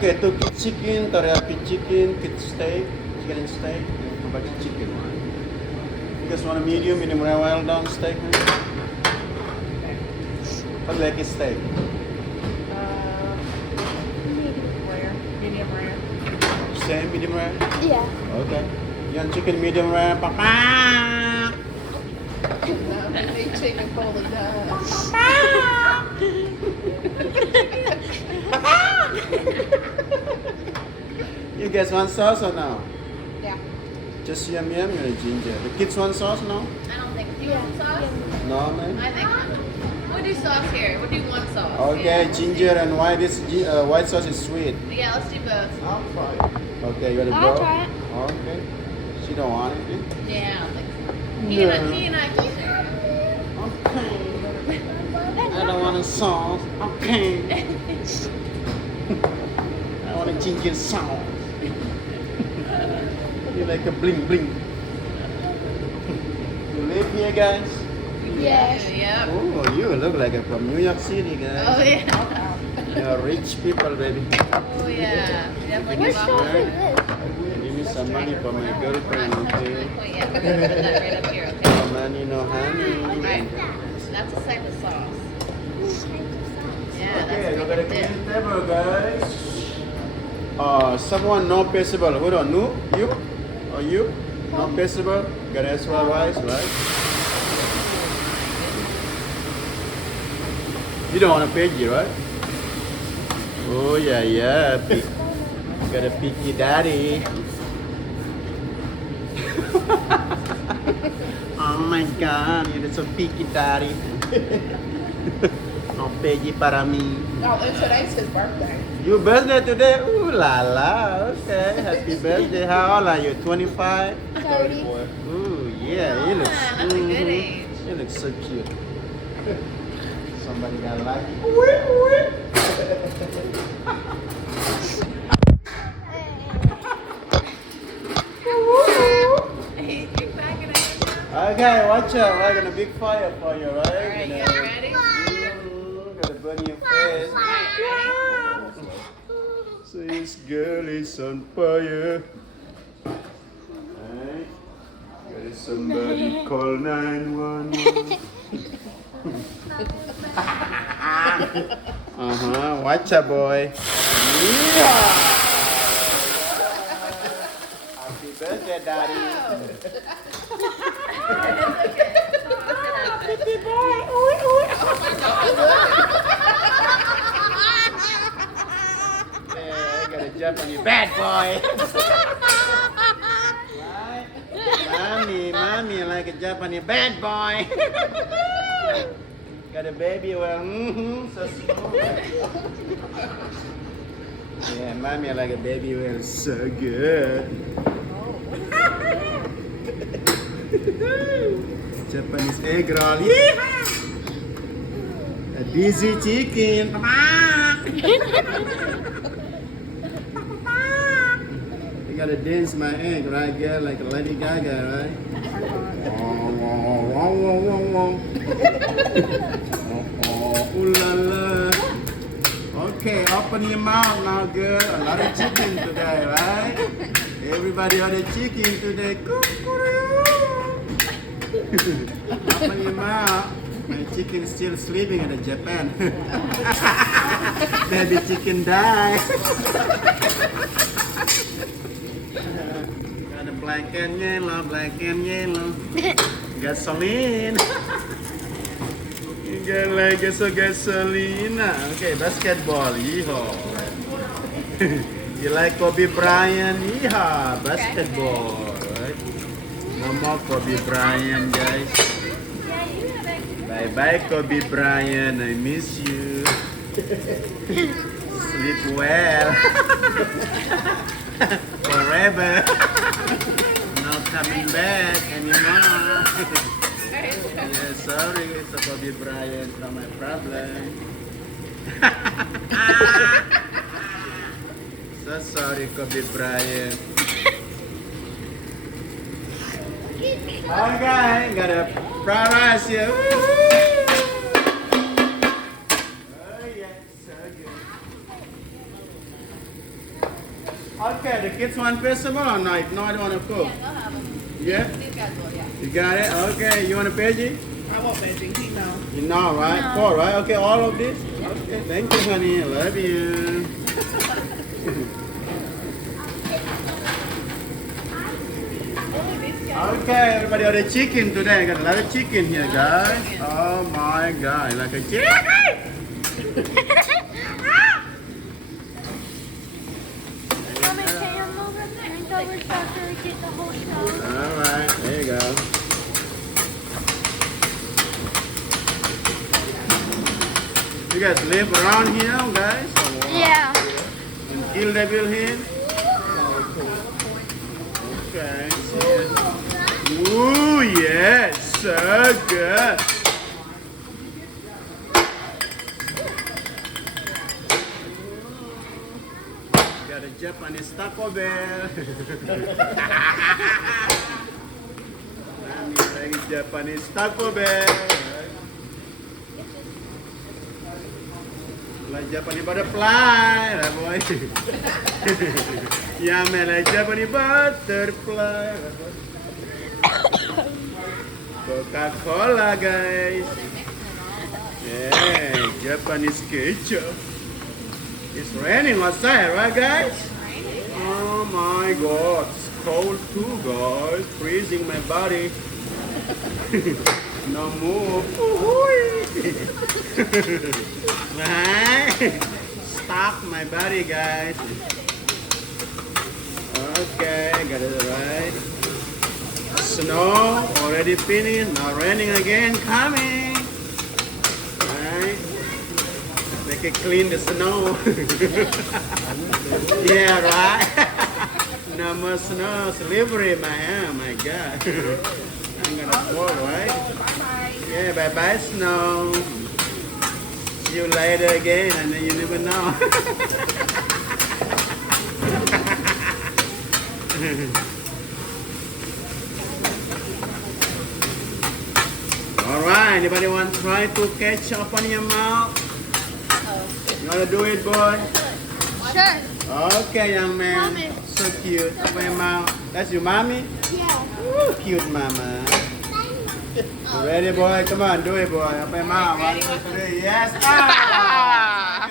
Okay, to get chicken, teriyaki chicken, kid steak, chicken and steak, and how about the chicken one? You guys want a medium rare, well done steak, honey? How do you like a steak? Medium rare. Medium rare. Same medium rare? Yeah. Okay. You want chicken medium rare? Papa! No, they chicken full of dust. You guys want sauce or no? Yeah. Just yum yum or ginger? The kids want sauce, no? I don't think. Do you want sauce? No, man? I think. We'll do sauce here. We'll do one sauce. Okay, Yeah. ginger and white. This white sauce is sweet. Yeah, let's do both. I'll try it. Okay, you gotta I'll go? try it. Okay. She don't want it? Yeah, I don't think so. No. He and I can share. Okay. I don't want a sauce. Okay. I want a ginger sauce. You like a bling bling. You live here, guys? Yes. Yep. Oh, you look like a from New York City, guys. Oh yeah. You're rich people, baby. Oh yeah. Definitely Which give sauce off. is this? Give me some money for my We're girlfriend, not touching okay? that point yet. We're gonna put that right up here, okay? No money, no honey. Alright. So that's a type of sauce. Yeah, Okay, that's look a at the dip. clean table, guys. Someone no passable. Hold on, no? You? Or you? No passable? Got extra rice, right? You don't want to pay, right? Oh, yeah, yeah. Got a picky daddy. Oh my God, you're so picky daddy. No peggy para mí. Oh, and today's his birthday. Your birthday today? Ooh la la. Okay, happy birthday. How old are you? 25? 30. Ooh, yeah, you look. Ah, that's a good age. You look so cute. Somebody got like it. Hey, you're packing it now? Okay, watch out. We're gonna big fire for you, right? Alright, you guys ready? Gonna burn your face. So this girl is on fire. Right? Got somebody call 911. Watch out, boy. Yeah. Happy birthday, daddy. Happy boy. Yeah, I gotta jump on you, bad boy. Right? Mommy, like a jump on you, bad boy. Got a baby, well, so small. Yeah, mommy like a baby, well, so good. Japanese egg roll, yeehaw! A busy chicken. You gotta dance my egg, right, girl? Like a Lady Gaga, right? Ooh la la. Okay, open your mouth now, girl. A lot of chicken today, right? Everybody order chicken today. Open your mouth. My chicken is still sleeping in Japan. Baby chicken die. Got a black and yellow. Gasoline. You got like gasoline. Okay, basketball. Yeehaw. You like Kobe Bryant? Yeehaw. Basketball. Right? No more Kobe Bryant, guys. Bye bye, Kobe Bryant. I miss you. Sleep well. Forever. No coming back anymore. Yeah, sorry, it's a Kobe Bryant, not my problem. So sorry, Kobe Bryant. Okay, got a fried rice here. Oh yeah, so good. Okay, the kids want vegetable or not? No, I don't want to cook. Yeah, they'll have them. Yeah? These guys will, yeah. You got it? Okay, you want a veggie? I want veggie. He know. You know, right? No. 4, right? Okay, all of this? Okay, thank you, honey. I love you. Only these guys. Okay, everybody order chicken today. Got a lot of chicken here, guys. Oh my God, like a chicken. Mommy, can you move it over so I can get the whole show? All right, there you go. You guys live around here, guys? Yeah. In Gildeville here? Okay. Ooh, yes, so good. Got a Japanese Taco Bell. I'm saying Japanese Taco Bell. Like Japanese butterfly, that boy. Yeah, man, like Japanese butterfly. Coca-Cola, guys. Yeah, Japanese ketchup. It's raining outside, right, guys? Oh my God, it's cold too, guys. Freezing my body. No move. Right? Stop my body, guys. Okay, got it right. Snow already finished. Now raining again, coming. Right? Make it clean the snow. Yeah, right? No more snow. Slippery, oh my God. I'm gonna fall, right? Yeah, bye-bye, snow. See you later again, and then you never know. All right, anybody want to try to catch up on your mouth? You want to do it, boy? Sure. Okay, young man. Mommy. So cute. Up on your mouth. That's your mommy? Yeah. Ooh, cute mama. You ready, boy? Come on, do it, boy. Up in your mouth. 1, 2, 3. Yes. Ah!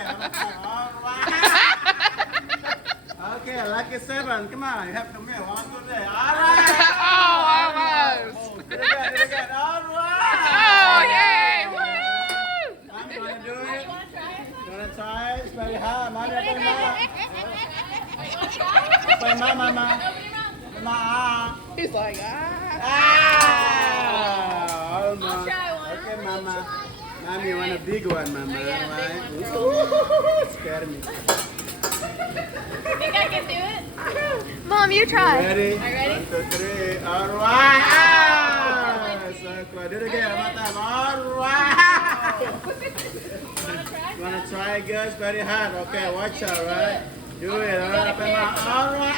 Okay, lucky 7. Come on, you have to make 1, 2, 3. All right. Oh, almost. Oh, do it again, do it again. All right. Oh, yay. Woo! Mommy, you want to do it? You want to try it? It's very hard. Mommy, up in your mouth. Up in your mouth, mama. Mama. He's like, ah. Ah, almost. I'll try one. Okay, mama. Mommy, you want a big one, mama. Oh, yeah, Alright. big Ooh, scared me. Think I can do it? Mom, you try. Ready? Are you ready? 1, 2, 3. Alright. Ah, so cool. Do it again. One more time. Alright. You want to try it, guys? Very hard. Okay, watch out, right? Do it. Alright. Alright.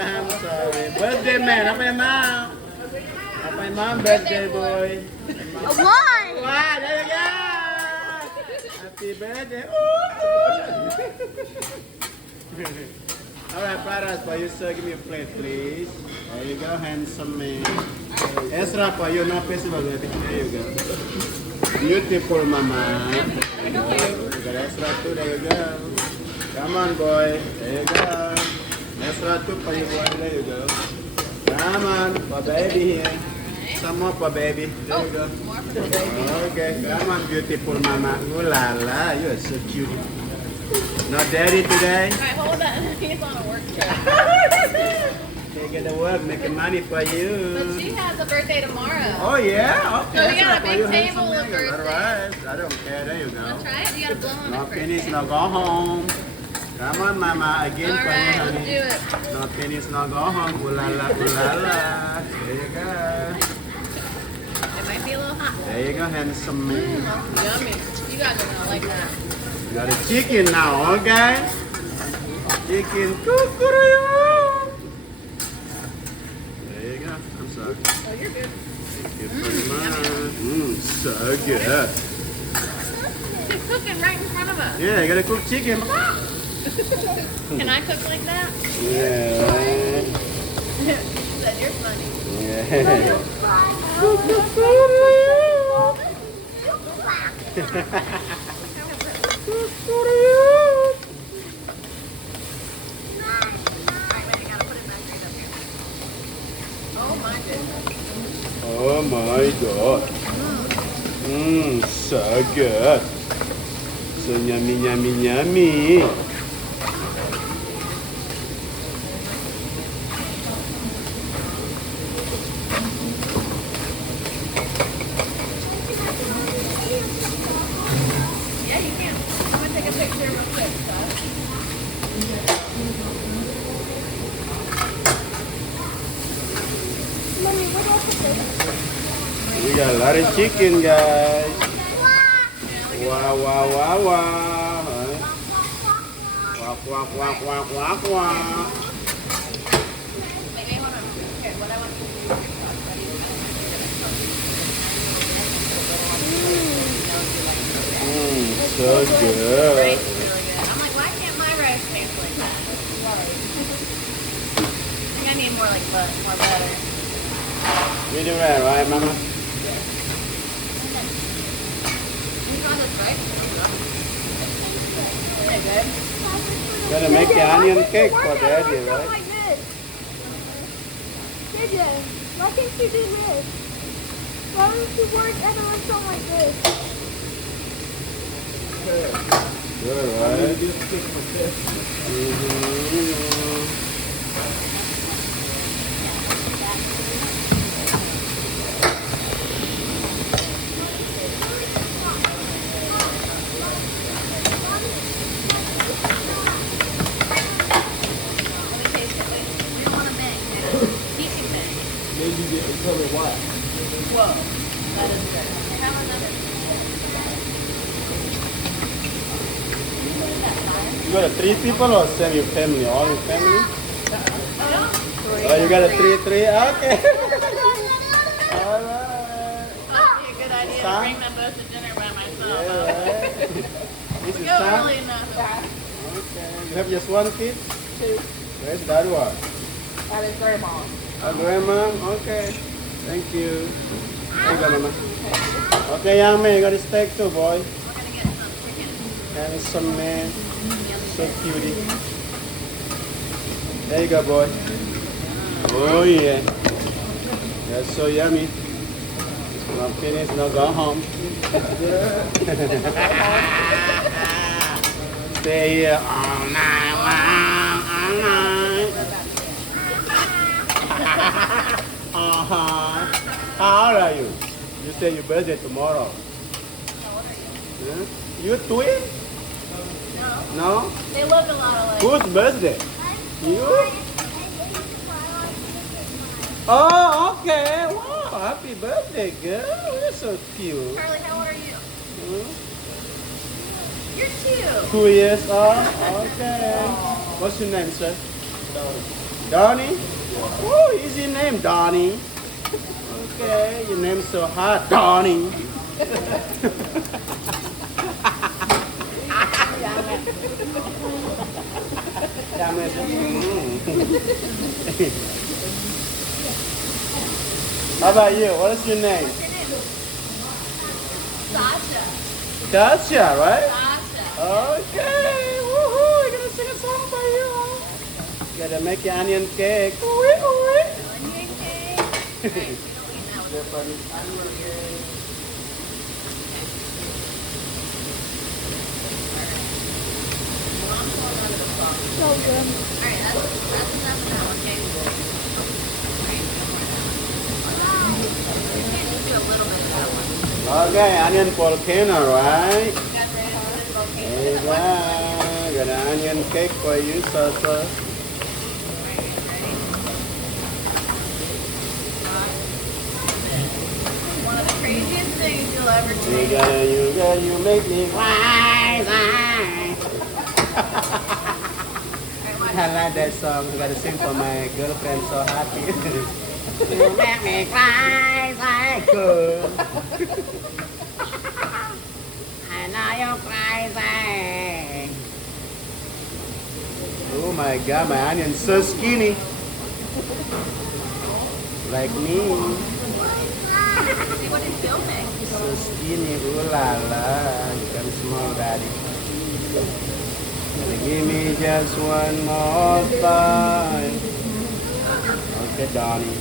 I'm sorry. Birthday man. Up in your mouth. Up in your mouth, birthday boy. One. Wow, there you go. Happy birthday. All right, brothers, for you, sir, give me a plate, please. There you go, handsome man. Ezra, for you, no festival, baby. There you go. Beautiful, mama. There you go. You got Ezra too, there you go. Come on, boy. There you go. Ezra too for you, boy. There you go. Come on, for baby here. Some more for baby. There you go. More for the baby. Okay, come on, beautiful mama. Ooh la la, you are so cute. No daddy today? Alright, hold on. He's on a work trip. Can't get to work, making money for But you. she has a birthday tomorrow. Oh yeah? Okay. So we got a that's right, big for you, table handsome of nigga. birthdays. Alright, I don't care. There you Wanna go. try it? You gotta blow on No it first. finish, no go home. Come on, mama. Again for you, Alright, let's honey. do it. No finish, no go home. Ooh la la, ooh la la. There you go. It might be a little hot. There you go, handsome man. Yummy. You guys are gonna like that. You got a chicken now, okay? Chicken cuckoo. There you go. I'm sorry. Oh, you're good. Good for you, man. So good. She's cooking right in front of us. Yeah, you gotta cook chicken. Can I cook like that? Yeah, right. You said you're funny. Yeah. Oh my goodness. Oh my god. So good. So yummy, yummy, yummy. Yeah, you can. I'm gonna take a picture real quick, so. Mommy, what do I put this? We got a lot of chicken, guys. Wow, wow, wow, wow. Walk, walk, walk, walk, walk, walk. Wait, hold on. Here, what I want you to do is your sauce. Ready? So Rice good. is really good. I'm like, why can't my rice taste like that? I think I need more like more butter. Medium rare, right, Mama? You got this right? Isn't it good? Gotta make the onion cake for Daddy, Like right? this. JJ, why can't you do this? Why don't you work everyone so like this? Good, right? Let me taste it. Wait, we don't want to bang. Teaching bang. Maybe you get color white. Whoa. That is good. Here, have another. You got a 3 people or same your family? All your family? Oh, you got a 3, 3? Okay. Alright. Must be a good idea to Son? bring them both to dinner by myself. Yeah, right. This is Go Sam. early enough. Okay. You have just one kid? 2. Where's that one? That is grandma. Oh, grandma? Okay. Thank you. There you go, Mama. Okay, young man, you got a steak too, boy. We're gonna get some chicken. Handsome man. So cutie. There you go, boy. Oh, yeah. That's so yummy. Now finish, now go home. Stay here all night long, all night. How old are you? You say your birthday tomorrow. Huh? You twin? No? They look a lot alike. Whose birthday? You? Oh, okay. Wow, happy birthday, girl. You're so cute. Charlie, how old are you? Hmm? You're 2. 2 years old? Okay. What's your name, sir? Donnie? Oh, easy name, Donnie. Okay, your name's so hot, Donnie. How about you? What is your name? Sasha. Dasha, right? Sasha. Okay. Woohoo! I'm gonna sing a song for you. Gotta make your onion cake. Ooh, ooh. Onion cake. Alright, we don't eat that one. Mom's going out of the sauce. So good. Alright, that's enough now, okay? Alright, no more of that one. Okay, just do a little bit of that one. Okay, onion volcano, right? You guys ready to do this volcano? There you go. Got an onion cake for you, Sasa. One of the craziest things you'll ever do. You make me cry. I like that song. I gotta sing for my girlfriend, so happy. You make me cry, good. I know you're crazy. my God, my onion's so skinny. Like me. See what he's filming. So skinny, ooh la la. You can smell daddy. Give me just one more time. Okay, Donnie.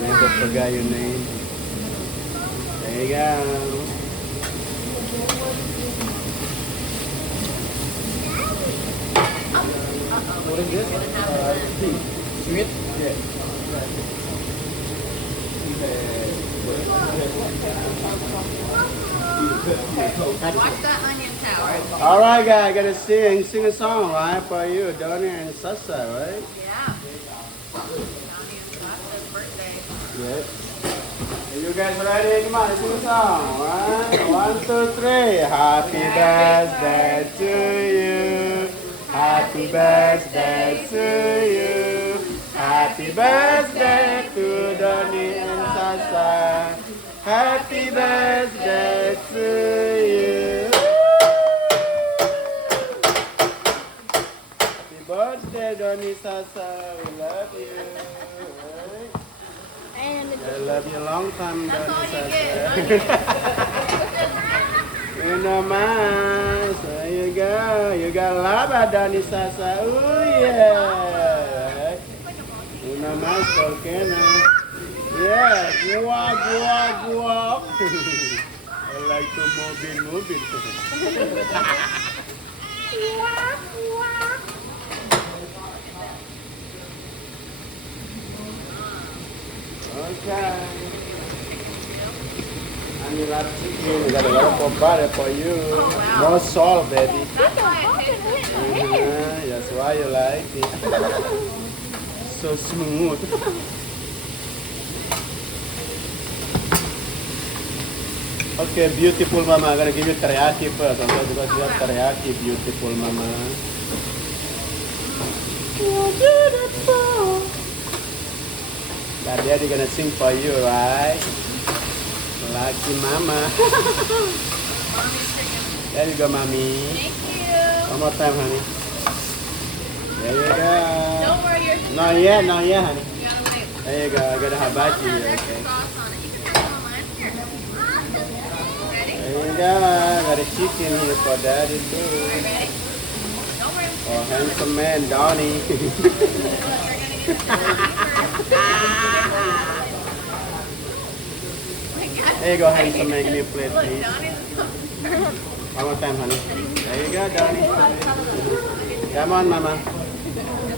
Never forgot your name. There you go. What is this? Sweet? Yeah. Watch that onion tower. All right, guys, I gotta sing a song, right, for you, Donnie and Sasa, right? Yeah. Donnie and Sasha's birthday. Yes. Are you guys ready? Come on, let's sing a song, right? 1, 2, 3. Happy birthday to you. Happy birthday to you. Happy birthday to Donnie and Sasa. Happy birthday to you. Happy birthday, Donnie Sasa. We love you. Right? And I love you a long time, That's all Donnie you get. Sasa. Uno más. There you go. You got lava, Donnie Sasa. Oh yeah. Uno más, ¿por qué no? Yeah, guap, guap, guap. I like to move it. Okay. And you love chicken. We got a lot of butter for you. wow. More salt, baby. That's why it tastes so good. That's why you like it. So smooth. Okay, beautiful mama. I'm gonna give you teriyaki first. I'm gonna give you teriyaki, beautiful mama. You're beautiful. That daddy gonna sing for you, right? Lucky mama. Mommy's chicken. There you go, mommy. Thank you. One more time, honey. There you go. Don't worry, yours is Not yet, honey. You gotta wait. There you go. I got a hibachi There's here, extra okay? sauce on it. You can have some mine. Here. Ready? There you go. I got a chicken here for daddy too. Alright, ready? Don't worry. Oh, handsome man, Donnie. There you go, handsome man. Give me a plate, Look, please. Donnie's One more time, honey. There you go, Donnie. Come on, mama.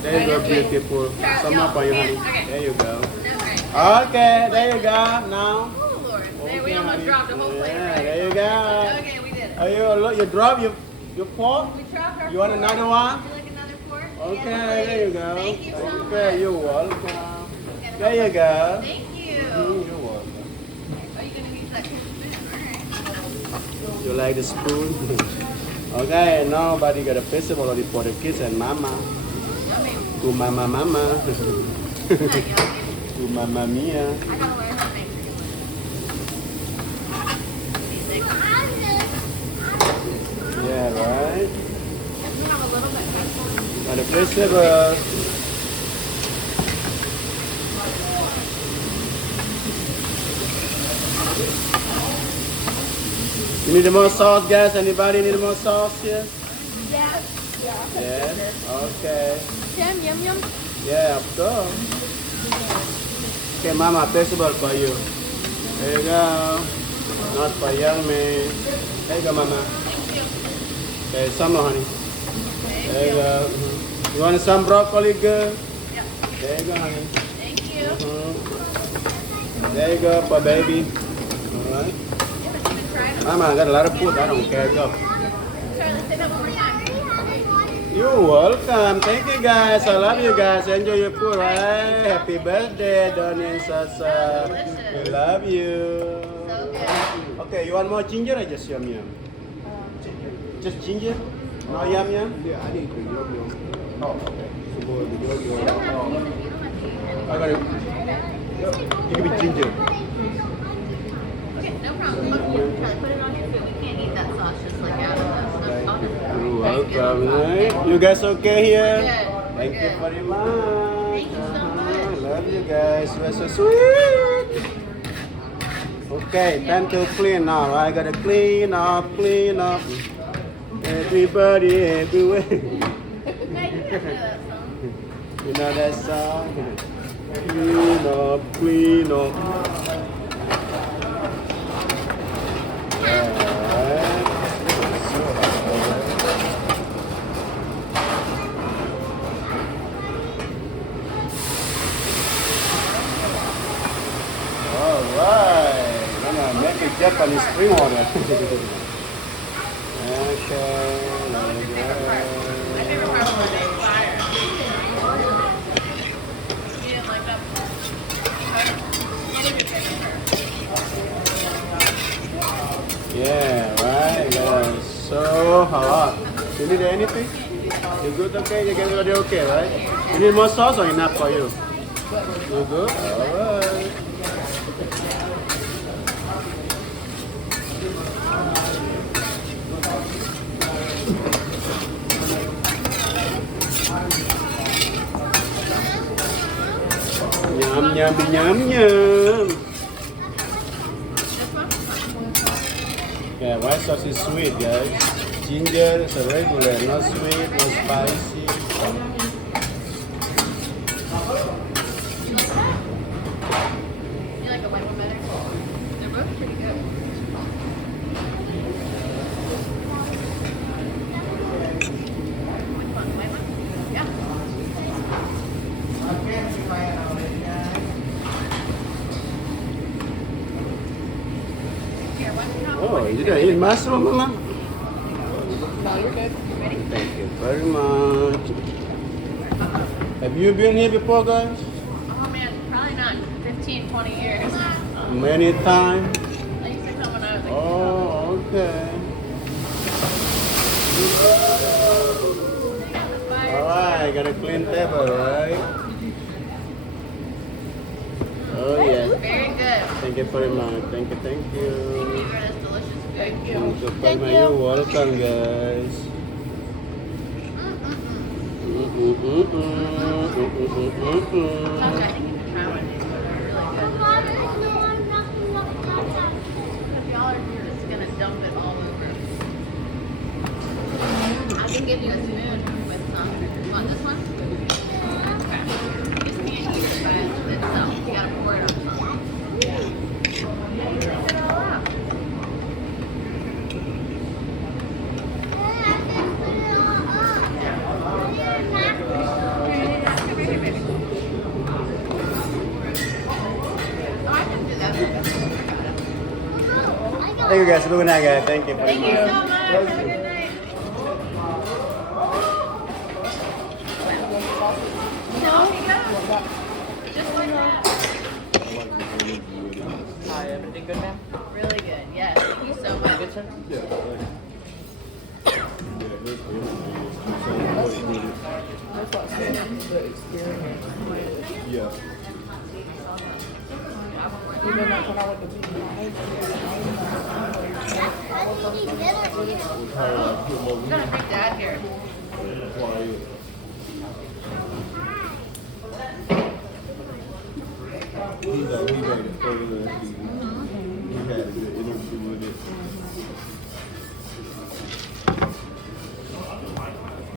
There you go, beautiful. Some more for you, honey. There you go. Okay, there you go. Now. Oh, Lord. There, we almost dropped a whole plate Yeah, already. there you go. Okay, we did it. Are you look? You drop your fork? We dropped our You want fork. another one? Would you like another fork? Okay, Yes, there you go. Thank you so much. Okay, you're welcome. There you go. Thank you. You're welcome. Are you going to use that spoon? Alright. You like the spoon? Okay, nobody got a festival already for the kids and mama. Yummy. To mama mama. Isn't that yummy? To mama mia. I gotta learn how to make chicken wings. Yeah, right? We have a little bit more. Got a festival. You need more sauce, guys? Anybody need more sauce here? yeah. Yes. Okay. Yum, yum, yum. Yeah, of course. Okay, mama, festival for you. There you go. Not for young man. There you go, mama. Okay, some more, honey. There you go. You want some broccoli, girl? Yeah. There you go, honey. Thank you. There you go, for baby. All right. Yeah, but you can try it. Mama, I got a lot of food. I don't care. Go. Charlie, say that one more time. You're welcome. Thank you, guys. I love you guys. Enjoy your food, right? Happy birthday, Donnie and Sasa. We love you. So good. Okay, you want more ginger or just yum yum? Just ginger? No yum yum? Yeah, I need the yum yum. Oh, okay. Some more of the yum yum. I got it. You give me ginger. Okay, no problem. Look, Charlie, put it on your food. We can't eat that sauce just like out of this. So, oh, You're welcome. Right? You guys okay here? Good. Thank you Good. very much. Thank you so much. Love you guys. You're so sweet. Okay, time to clean now. I gotta clean up, clean up. Everybody, everywhere. You know that song? Clean up, clean up. Alright, gonna make a Japanese spring water. Okay, there we My favorite part was the fire. You didn't like that part? What was your favorite part? Yeah, right. Yeah, so hot. You need anything? You good? Okay, you get ready. Okay, right? You need more sauce or enough for you? You good? All right. Yum yum yum yum. Yeah, white sauce is sweet, guys. Ginger is a regular, not sweet, not spicy. You like the white one better? They're both pretty good. Which one? The white one? Yeah. Here, one cup. Oh, you don't eat mushroom, Mama? No, you're good. Ready? Thank you very much. Have you been here before, guys? Oh man, probably not 15, 20 years. Many times. I used to come when I was like, Oh, okay. Alright, got a clean table, right? Oh, yeah. very good. Thank you very much. Thank you, thank Thank you. you for this delicious food. Thank you very much. You're welcome, guys. Sounds like I think you should try one of these. They're really good. If y'all are here, it's gonna dump it all over. I can give you a spoon with some. Want this one? Okay. You just can't eat it by itself. You gotta pour it on something. Check it all out. Oh, I can do that. Thank you guys. Good night, guys. Thank you very Thank you much. so much. Have a good night. No, you go. Just like that. Hi, everything good, ma'am? Really good. Yes. Thank you so much. Good, sir? That's what I said. The experience. Yeah. Even like when I went to BB, We got a big dad here. He made it further than he had a good interview with it.